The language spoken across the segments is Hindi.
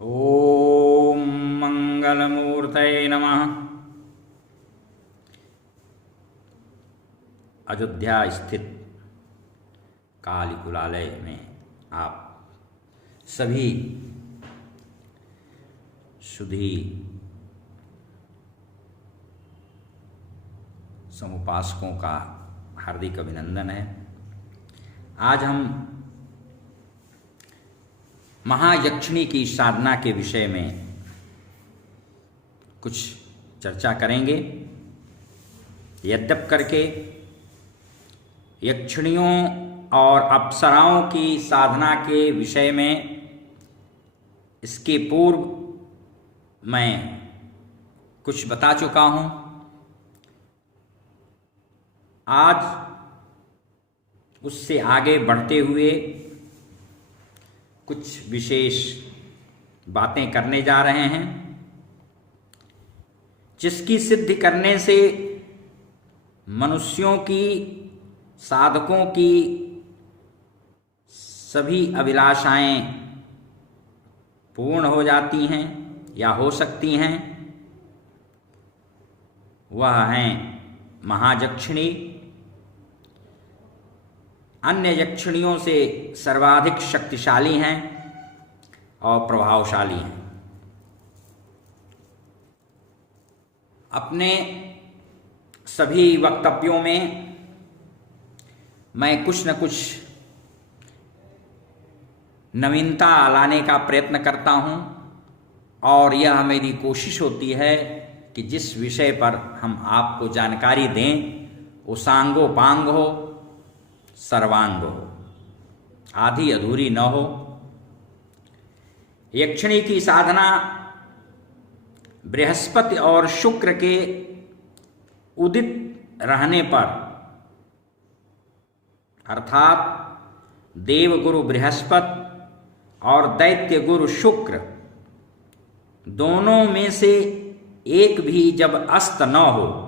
ओम मंगलमूर्तये नमः। अयोध्या स्थित कालीकुलालय में आप सभी सुधी समुपासकों का हार्दिक अभिनंदन है। आज हम महायक्षिणी की साधना के विषय में कुछ चर्चा करेंगे। यद्यप करके यक्षिणियों और अप्सराओं की साधना के विषय में इसके पूर्व मैं कुछ बता चुका हूँ। आज उससे आगे बढ़ते हुए कुछ विशेष बातें करने जा रहे हैं, जिसकी सिद्धि करने से मनुष्यों की, साधकों की सभी अभिलाषाएं पूर्ण हो जाती हैं या हो सकती हैं। वह हैं महायक्षिणी। अन्य यक्षिणियों से सर्वाधिक शक्तिशाली हैं और प्रभावशाली हैं। अपने सभी वक्तव्यों में मैं कुछ न कुछ नवीनता लाने का प्रयत्न करता हूं और यह मेरी कोशिश होती है कि जिस विषय पर हम आपको जानकारी दें वो सांगोपांग हो, सर्वांग हो, आधी अधूरी न हो। यक्षिणी की साधना बृहस्पति और शुक्र के उदित रहने पर, अर्थात देवगुरु बृहस्पति और दैत्य गुरु शुक्र दोनों में से एक भी जब अस्त न हो,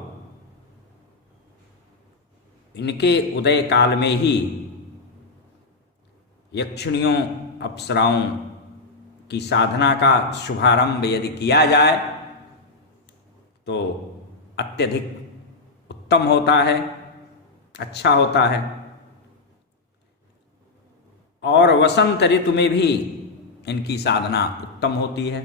इनके उदय काल में ही यक्षिणियों, अप्सराओं की साधना का शुभारंभ यदि किया जाए तो अत्यधिक उत्तम होता है, अच्छा होता है। और वसंत ऋतु में भी इनकी साधना उत्तम होती है।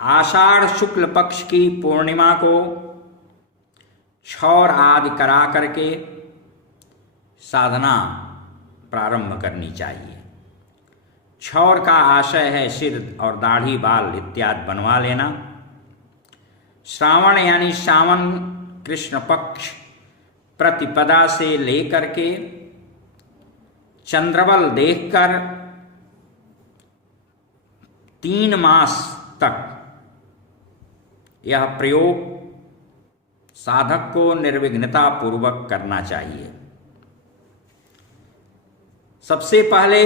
आषाढ़ शुक्ल पक्ष की पूर्णिमा को क्षौर आदि करा करके साधना प्रारंभ करनी चाहिए। क्षौर का आशय है सिर और दाढ़ी, बाल इत्यादि बनवा लेना। श्रावण यानी सावन कृष्ण पक्ष प्रतिपदा से लेकर के चंद्रबल देखकर 3 मास तक यह प्रयोग साधक को निर्विघ्नता पूर्वक करना चाहिए। सबसे पहले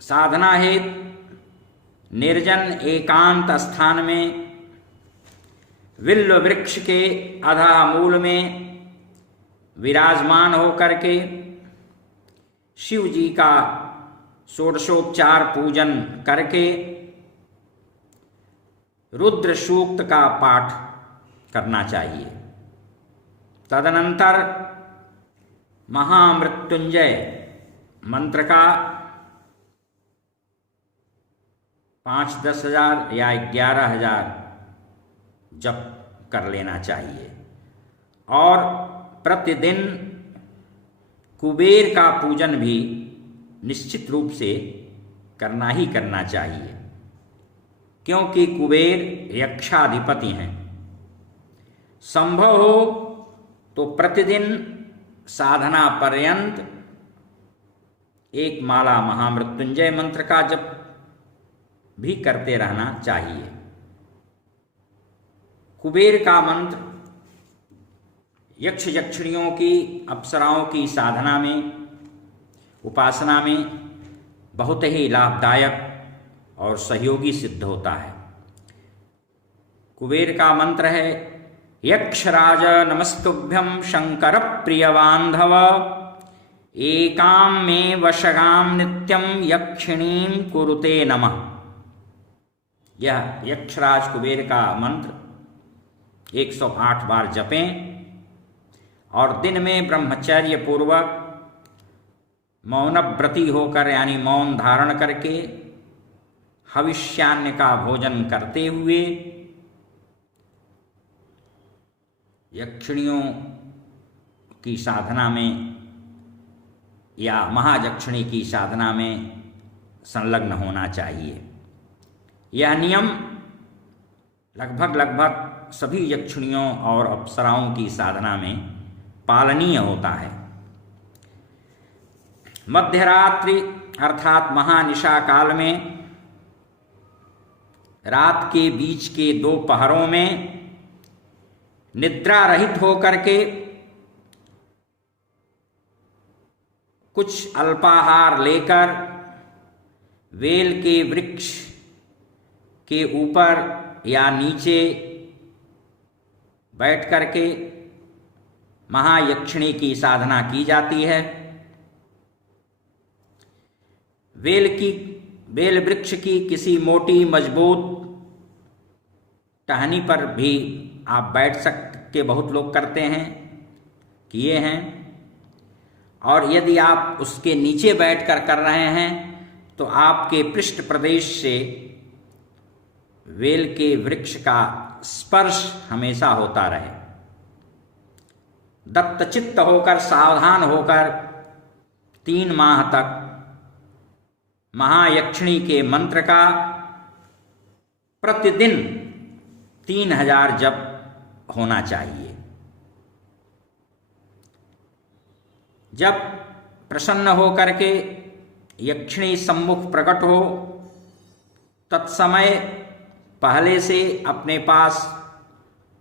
साधना हेतु निर्जन एकांत स्थान में विल्व वृक्ष के अधा मूल में विराजमान होकर के शिव जी का षोडशोपचार पूजन करके रुद्र सूक्त का पाठ करना चाहिए। तदनंतर महामृत्युंजय मंत्र का 5-10 हजार या 11,000 जप कर लेना चाहिए। और प्रतिदिन कुबेर का पूजन भी निश्चित रूप से करना ही करना चाहिए, क्योंकि कुबेर यक्षाधिपति हैं। संभव हो तो प्रतिदिन साधना पर्यंत एक माला महामृत्युंजय मंत्र का जप भी करते रहना चाहिए। कुबेर का मंत्र यक्ष यक्षिणियों की, अप्सराओं की साधना में, उपासना में बहुत ही लाभदायक और सहयोगी सिद्ध होता है। कुबेर का मंत्र है यक्षराज नमस्तुभ्यं शंकर प्रिय बांधव एकाम में वशगाम नित्यम यक्षिणीम कुरुते नमः। यह यक्षराज कुबेर का मंत्र 108 बार जपें और दिन में ब्रह्मचर्य पूर्वक मौनव्रती होकर यानी मौन धारण करके हविष्यान्न का भोजन करते हुए यक्षिणियों की साधना में या महायक्षिणी की साधना में संलग्न होना चाहिए। यह नियम लगभग सभी यक्षिणियों और अप्सराओं की साधना में पालनीय होता है। मध्यरात्रि अर्थात महानिशा काल में रात के बीच के 2 पहरों में निद्रा रहित होकर के कुछ अल्पाहार लेकर वेल के वृक्ष के ऊपर या नीचे बैठ करके महायक्षिणी की साधना की जाती है। बेल वृक्ष की किसी मोटी मजबूत टहनी पर भी आप बैठ सकते, बहुत लोग करते हैं, किए हैं। और यदि आप उसके नीचे बैठकर कर रहे हैं तो आपके पृष्ठ प्रदेश से वेल के वृक्ष का स्पर्श हमेशा होता रहे। दत्तचित्त होकर सावधान होकर 3 माह तक महायक्षिणी के मंत्र का प्रतिदिन 3000 जप होना चाहिए। जब प्रसन्न होकर के यक्षिणी सम्मुख प्रकट हो तत्समय पहले से अपने पास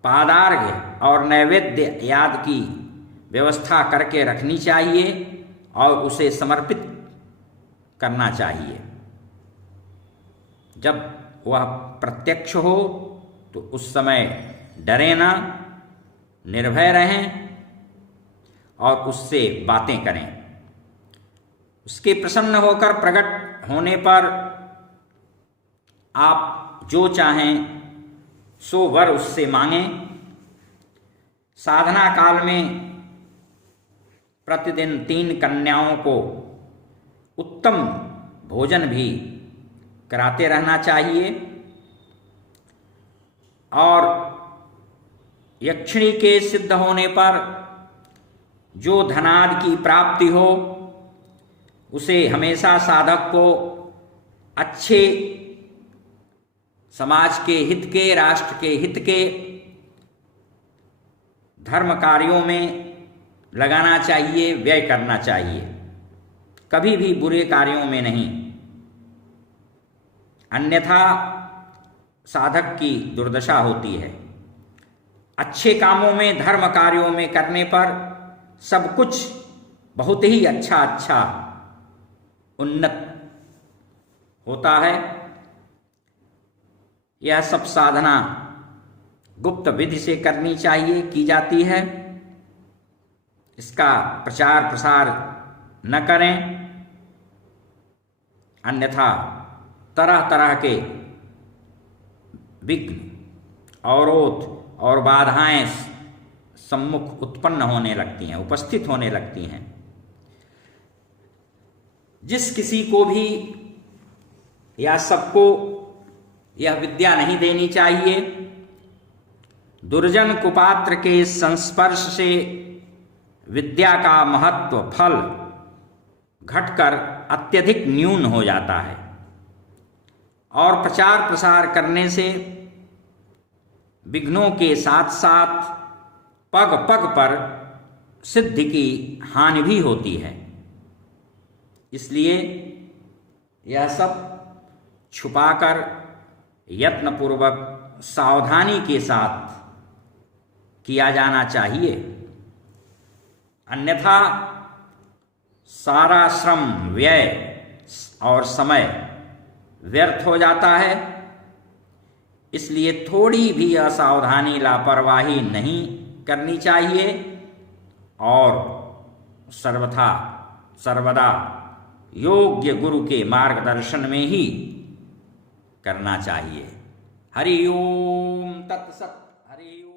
पादार्घ्य और नैवेद्य याद की व्यवस्था करके रखनी चाहिए और उसे समर्पित करना चाहिए। जब वह प्रत्यक्ष हो तो उस समय डरें ना, निर्भय रहें और उससे बातें करें। उसके प्रसन्न होकर प्रकट होने पर आप जो चाहें सो वर उससे मांगें। साधना काल में प्रतिदिन 3 कन्याओं को उत्तम भोजन भी कराते रहना चाहिए और यक्षिणी के सिद्ध होने पर जो धनादि की प्राप्ति हो उसे हमेशा साधक को अच्छे समाज के हित के, राष्ट्र के हित के धर्म कार्यों में लगाना चाहिए, व्यय करना चाहिए, कभी भी बुरे कार्यों में नहीं। अन्यथा साधक की दुर्दशा होती है। अच्छे कामों में, धर्म कार्यों में करने पर सब कुछ बहुत ही अच्छा उन्नत होता है। यह सब साधना गुप्त विधि से करनी चाहिए, की जाती है। इसका प्रचार प्रसार न करें, अन्यथा तरह तरह के विघ्न, अवरोध और बाधाएं सम्मुख उत्पन्न होने लगती हैं, उपस्थित होने लगती हैं। जिस किसी को भी या सबको यह विद्या नहीं देनी चाहिए। दुर्जन कुपात्र के संस्पर्श से विद्या का महत्व, फल घटकर अत्यधिक न्यून हो जाता है और प्रचार प्रसार करने से विघ्नों के साथ साथ पग पग पर सिद्धि की हानि भी होती है। इसलिए यह सब छुपाकर यत्नपूर्वक सावधानी के साथ किया जाना चाहिए, अन्यथा सारा श्रम, व्यय और समय व्यर्थ हो जाता है। इसलिए थोड़ी भी असावधानी, लापरवाही नहीं करनी चाहिए और सर्वथा सर्वदा योग्य गुरु के मार्गदर्शन में ही करना चाहिए। हरि ओम तत्सत। हरि ओम।